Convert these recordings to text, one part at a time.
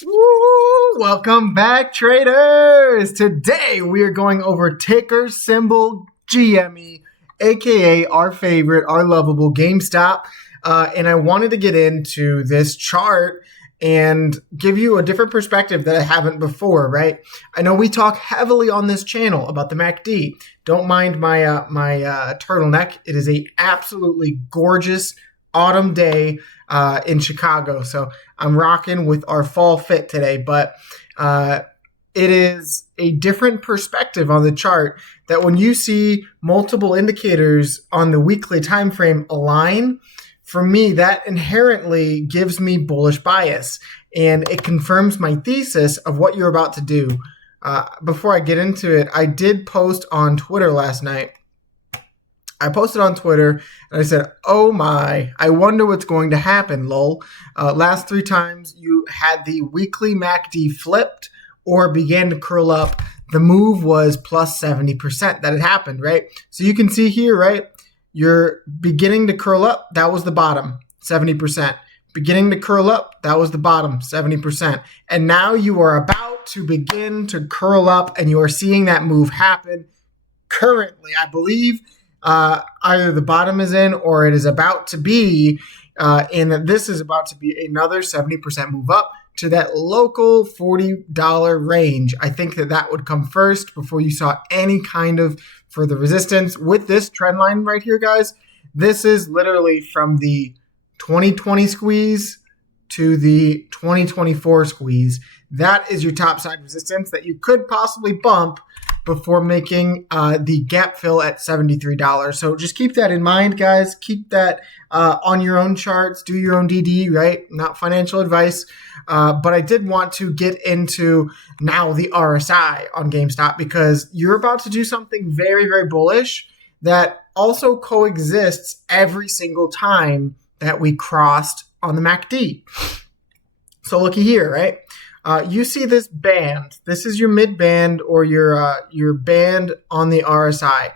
Woo! Welcome back, traders. Today we are going over ticker symbol GME, aka our favorite, our lovable GameStop. And I wanted to get into this chart and give you a different perspective that I haven't before, right? I know we talk heavily on this channel about the MACD. Don't mind my turtleneck. It is a absolutely gorgeous autumn day in Chicago. So I'm rocking with our fall fit today, but it is a different perspective on the chart that when you see multiple indicators on the weekly time frame align, for me, that inherently gives me bullish bias, and it confirms my thesis of what you're about to do. Before I get into it, I did post on Twitter last night. I posted on Twitter and I said, oh my, I wonder what's going to happen, lol. Last 3 times you had the weekly MACD flipped or began to curl up. The move was plus 70% that had happened, right? So you can see here, right? You're beginning to curl up. That was the bottom, 70%. Beginning to curl up. That was the bottom, 70%. And now you are about to begin to curl up and you are seeing that move happen currently. I believe either the bottom is in or it is about to be, and that this is about to be another 70% move up to that local $40 range. I think that would come first before you saw any kind of further resistance. With this trend line right here, guys, this is literally from the 2020 squeeze to the 2024 squeeze. That is your top side resistance that you could possibly bump before making the gap fill at $73. So just keep that in mind, guys. Keep that on your own charts. Do your own DD, right? Not financial advice. But I did want to get into now the RSI on GameStop because you're about to do something very, very bullish that also coexists every single time that we crossed on the MACD. So looky here, right? You see this band. This is your mid band or your band on the RSI.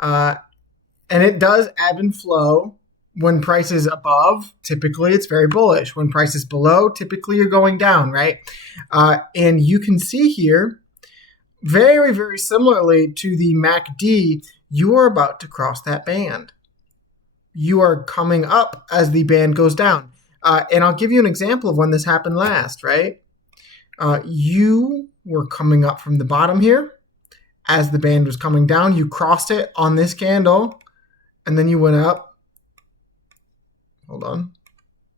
And it does ebb and flow. When price is above, typically it's very bullish. When price is below, typically you're going down, right? And you can see here, very, very similarly to the MACD, you are about to cross that band. You are coming up as the band goes down. And I'll give you an example of when this happened last, right? You were coming up from the bottom here. As the band was coming down, you crossed it on this candle, and then you went up. Hold on.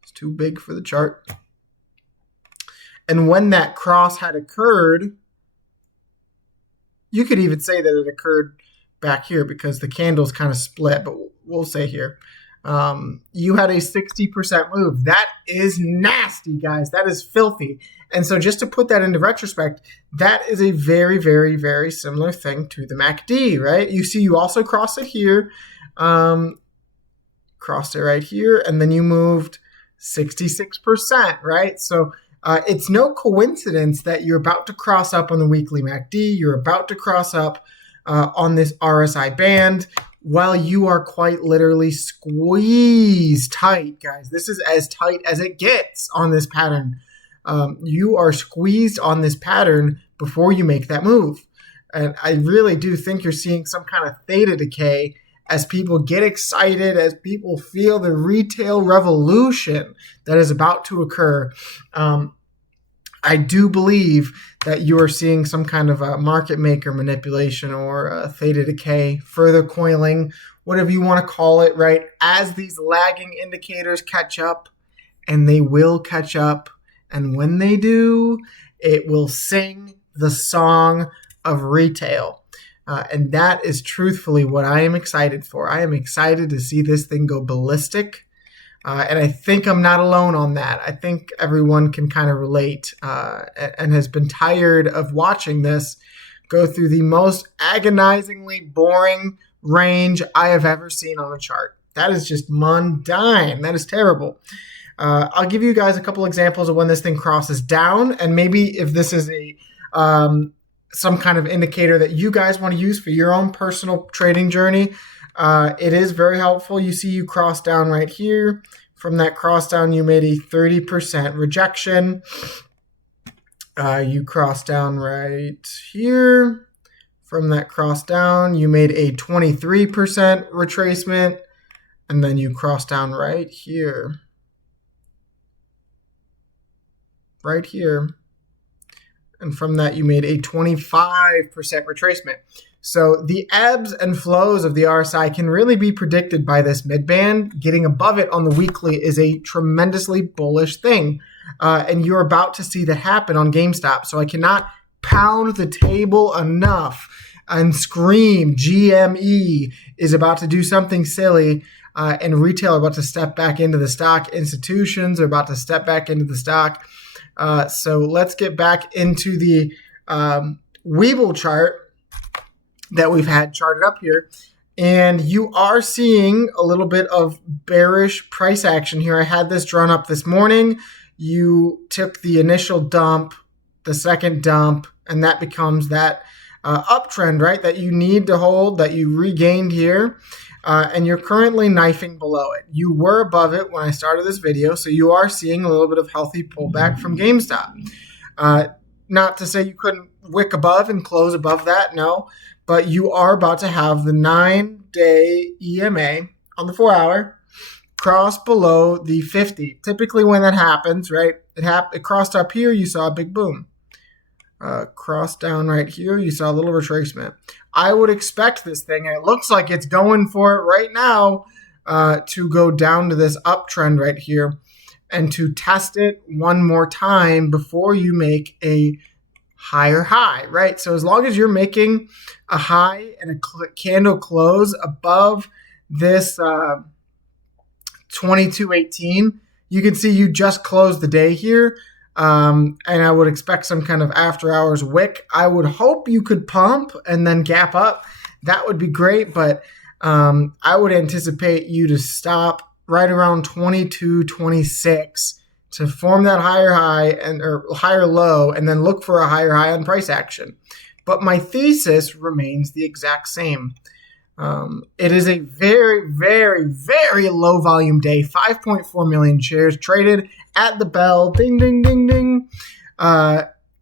It's too big for the chart. And when that cross had occurred, you could even say that it occurred back here because the candle's kind of split, but we'll say here. You had a 60% move. That is nasty, guys. That is filthy. And so just to put that into retrospect, that is a very, very, very similar thing to the MACD, right? You see you also crossed it here. Crossed it right here, and then you moved 66%, right? So it's no coincidence that you're about to cross up on the weekly MACD. You're about to cross up on this RSI band while you are quite literally squeezed tight, guys. This is as tight as it gets on this pattern. You are squeezed on this pattern before you make that move. And I really do think you're seeing some kind of theta decay as people get excited, as people feel the retail revolution that is about to occur. I do believe that you are seeing some kind of a market maker manipulation or a theta decay, further coiling, whatever you want to call it, right? As these lagging indicators catch up, and they will catch up, and when they do, it will sing the song of retail. And that is truthfully what I am excited for. I am excited to see this thing go ballistic. And I think I'm not alone on that. I think everyone can kind of relate and has been tired of watching this go through the most agonizingly boring range I have ever seen on a chart. That is just mundane. That is terrible. I'll give you guys a couple examples of when this thing crosses down, and maybe if this is a some kind of indicator that you guys want to use for your own personal trading journey. It is very helpful. You see you cross down right here. From that cross down, you made a 30% rejection. You crossed down right here. From that cross down, you made a 23% retracement, and then you crossed down right here. Right here. And from that, you made a 25% retracement. So the ebbs and flows of the RSI can really be predicted by this midband. Getting above it on the weekly is a tremendously bullish thing. And you're about to see that happen on GameStop. So I cannot pound the table enough and scream GME is about to do something silly, and retail are about to step back into the stock. Institutions are about to step back into the stock. So let's get back into the Webull chart that we've had charted up here. And you are seeing a little bit of bearish price action here. I had this drawn up this morning. You took the initial dump, the second dump, and that becomes that uptrend, right, that you need to hold, that you regained here. And you're currently knifing below it. You were above it when I started this video, so you are seeing a little bit of healthy pullback from GameStop. Not to say you couldn't wick above and close above that, no, but you are about to have the 9-day EMA on the 4-hour cross below the 50. Typically when that happens, right, it crossed up here, you saw a big boom. Cross down right here, you saw a little retracement. I would expect this thing, and it looks like it's going for it right now, to go down to this uptrend right here and to test it one more time before you make a higher high, right? So as long as you're making a high and a candle close above this 2218, you can see you just closed the day here. And I would expect some kind of after hours wick. I would hope you could pump and then gap up. That would be great, but I would anticipate you to stop right around 22.26 to form that higher high or higher low, and then look for a higher high on price action. But my thesis remains the exact same. It is a very, very, very low volume day. 5.4 million shares traded at the bell. Ding, ding, ding, ding.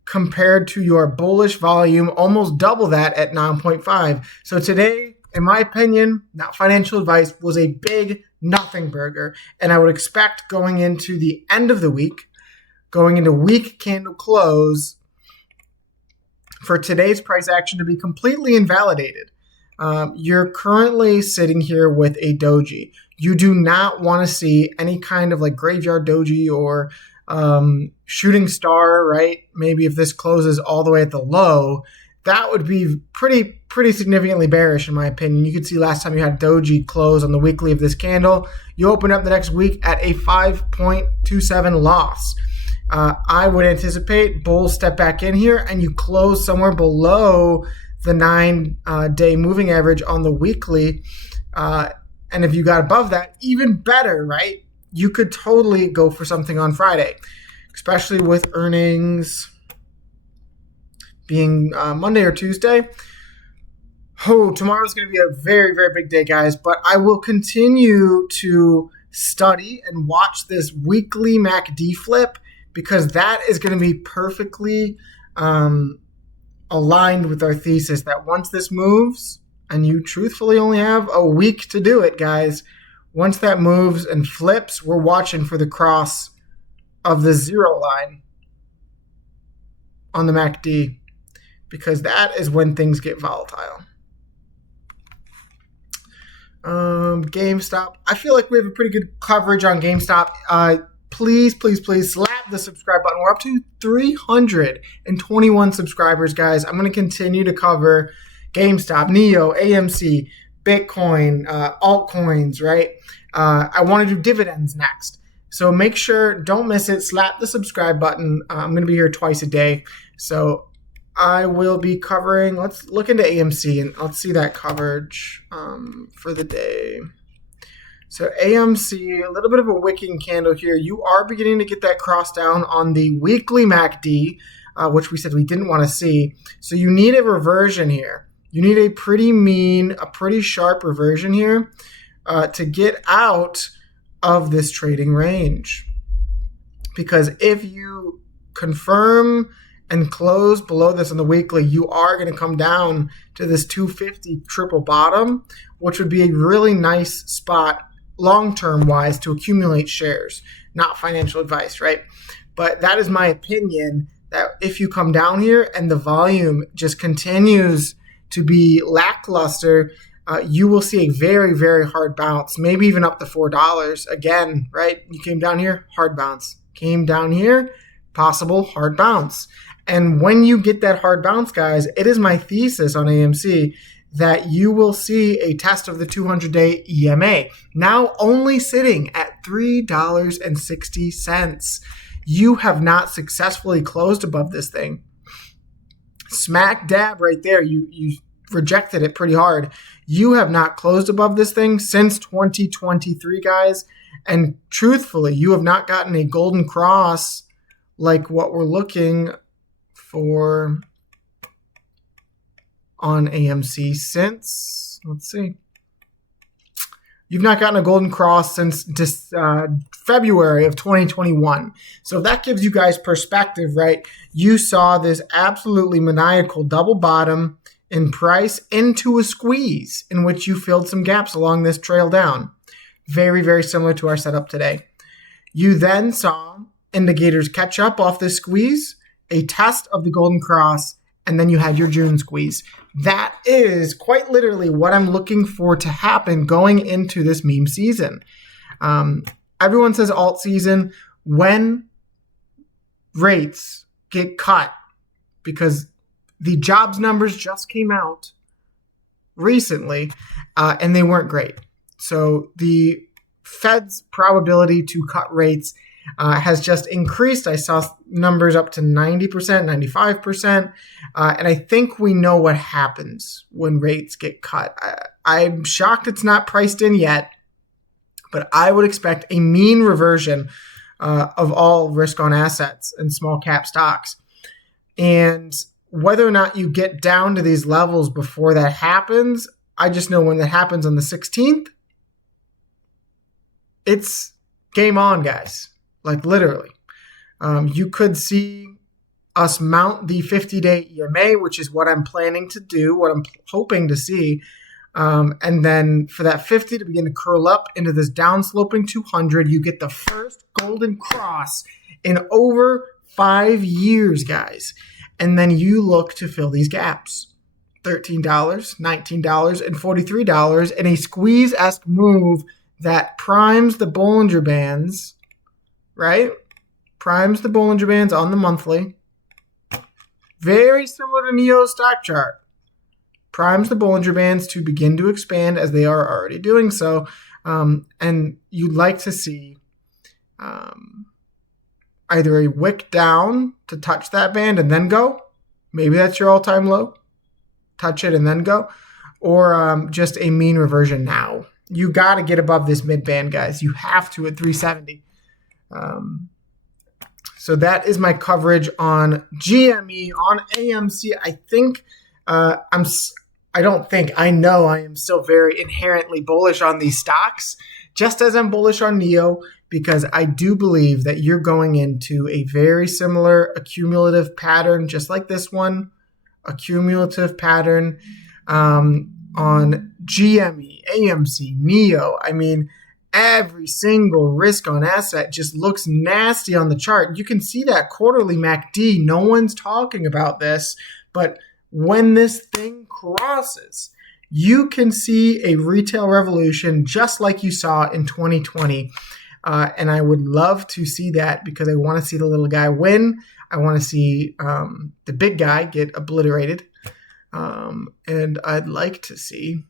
Compared to your bullish volume, almost double that at 9.5. So today, in my opinion, not financial advice, was a big nothing burger. And I would expect going into the end of the week, going into week candle close, for today's price action to be completely invalidated. You're currently sitting here with a doji. You do not want to see any kind of like graveyard doji or shooting star, right? Maybe if this closes all the way at the low, that would be pretty significantly bearish in my opinion. You could see last time you had doji close on the weekly of this candle, you open up the next week at a 5.27 loss. I would anticipate bulls step back in here and you close somewhere below the 9-day moving average on the weekly. And if you got above that, even better, right? You could totally go for something on Friday, especially with earnings being Monday or Tuesday. Oh, tomorrow's going to be a very, very big day, guys. But I will continue to study and watch this weekly MACD flip, because that is going to be perfectly aligned with our thesis that once this moves, and you truthfully only have a week to do it, guys, once that moves and flips, we're watching for the cross of the 0 line on the MACD, because that is when things get volatile. GameStop. I feel like we have a pretty good coverage on GameStop. Please, please, please slap the subscribe button. We're up to 321 subscribers, guys. I'm going to continue to cover GameStop, NEO, AMC, Bitcoin, altcoins, right? I want to do dividends next. So make sure, don't miss it. Slap the subscribe button. I'm going to be here twice a day. So I will be covering, let's look into AMC and let's see that coverage for the day. So AMC, a little bit of a wicking candle here. You are beginning to get that cross down on the weekly MACD, which we said we didn't want to see. So you need a reversion here. You need a pretty mean, a pretty sharp reversion here to get out of this trading range. Because if you confirm and close below this on the weekly, you are going to come down to this 250 triple bottom, which would be a really nice spot long-term wise to accumulate shares. Not financial advice, right? But that is my opinion, that if you come down here and the volume just continues to be lackluster, you will see a very, very hard bounce, maybe even up to $4 again, right? You came down here, hard bounce. Came down here, possible hard bounce. And when you get that hard bounce, guys, it is my thesis on AMC that you will see a test of the 200-day EMA. Now only sitting at $3.60. You have not successfully closed above this thing. Smack dab right there. You rejected it pretty hard. You have not closed above this thing since 2023, guys. And truthfully, you have not gotten a golden cross like what we're looking for on AMC since, let's see. You've not gotten a golden cross since February of 2021. So that gives you guys perspective, right? You saw this absolutely maniacal double bottom in price into a squeeze in which you filled some gaps along this trail down. Very, very similar to our setup today. You then saw indicators catch up off this squeeze, a test of the golden cross, and then you had your June squeeze. That is quite literally what I'm looking for to happen going into this meme season. Everyone says alt season. When rates get cut, because the jobs numbers just came out recently, and they weren't great. So the Fed's probability to cut rates has just increased. I saw numbers up to 90%, 95%. And I think we know what happens when rates get cut. I'm shocked it's not priced in yet, but I would expect a mean reversion of all risk on assets and small cap stocks. And whether or not you get down to these levels before that happens, I just know when that happens on the 16th, it's game on, guys. Like literally. You could see us mount the 50-day EMA, which is what I'm planning to do, what I'm hoping to see. And then for that 50 to begin to curl up into this downsloping 200, you get the first golden cross in over 5 years, guys. And then you look to fill these gaps. $13, $19, and $43 in a squeeze-esque move that primes the Bollinger Bands, right? Primes the Bollinger Bands on the monthly. Very similar to Neo's stock chart. Primes the Bollinger Bands to begin to expand as they are already doing so. And you'd like to see either a wick down to touch that band and then go. Maybe that's your all-time low. Touch it and then go. Or just a mean reversion now. You got to get above this mid-band, guys. You have to at 370. So that is my coverage on GME, on AMC. I know I am still very inherently bullish on these stocks, just as I'm bullish on Neo, because I do believe that you're going into a very similar accumulative pattern, just like this one, a cumulative pattern on GME, AMC, Neo. I mean, every single risk on asset just looks nasty on the chart. You can see that quarterly MACD. No one's talking about this, but when this thing crosses, you can see a retail revolution just like you saw in 2020. And I would love to see that because I want to see the little guy win. I want to see the big guy get obliterated. And I'd like to see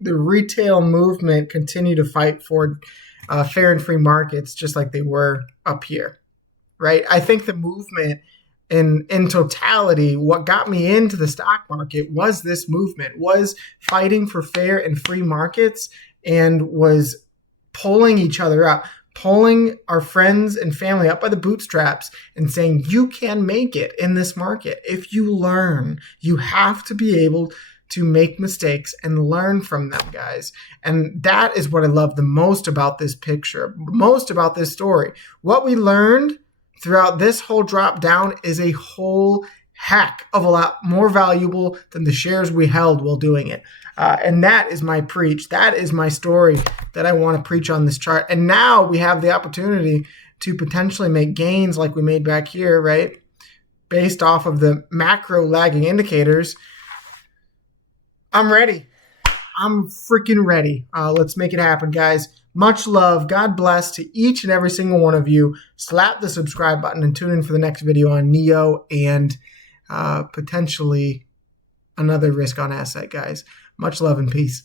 the retail movement continue to fight for fair and free markets just like they were up here, right? I think the movement in totality, what got me into the stock market was this movement, was fighting for fair and free markets and was pulling each other up, pulling our friends and family up by the bootstraps and saying, you can make it in this market. If you learn, you have to be able to make mistakes and learn from them, guys. And that is what I love the most about this picture, most about this story. What we learned throughout this whole drop down is a whole heck of a lot more valuable than the shares we held while doing it. And that is my preach. That is my story that I want to preach on this chart. And now we have the opportunity to potentially make gains like we made back here, right? Based off of the macro lagging indicators. I'm ready. I'm freaking ready. Let's make it happen, guys. Much love. God bless to each and every single one of you. Slap the subscribe button and tune in for the next video on NEO and potentially another risk on asset, guys. Much love and peace.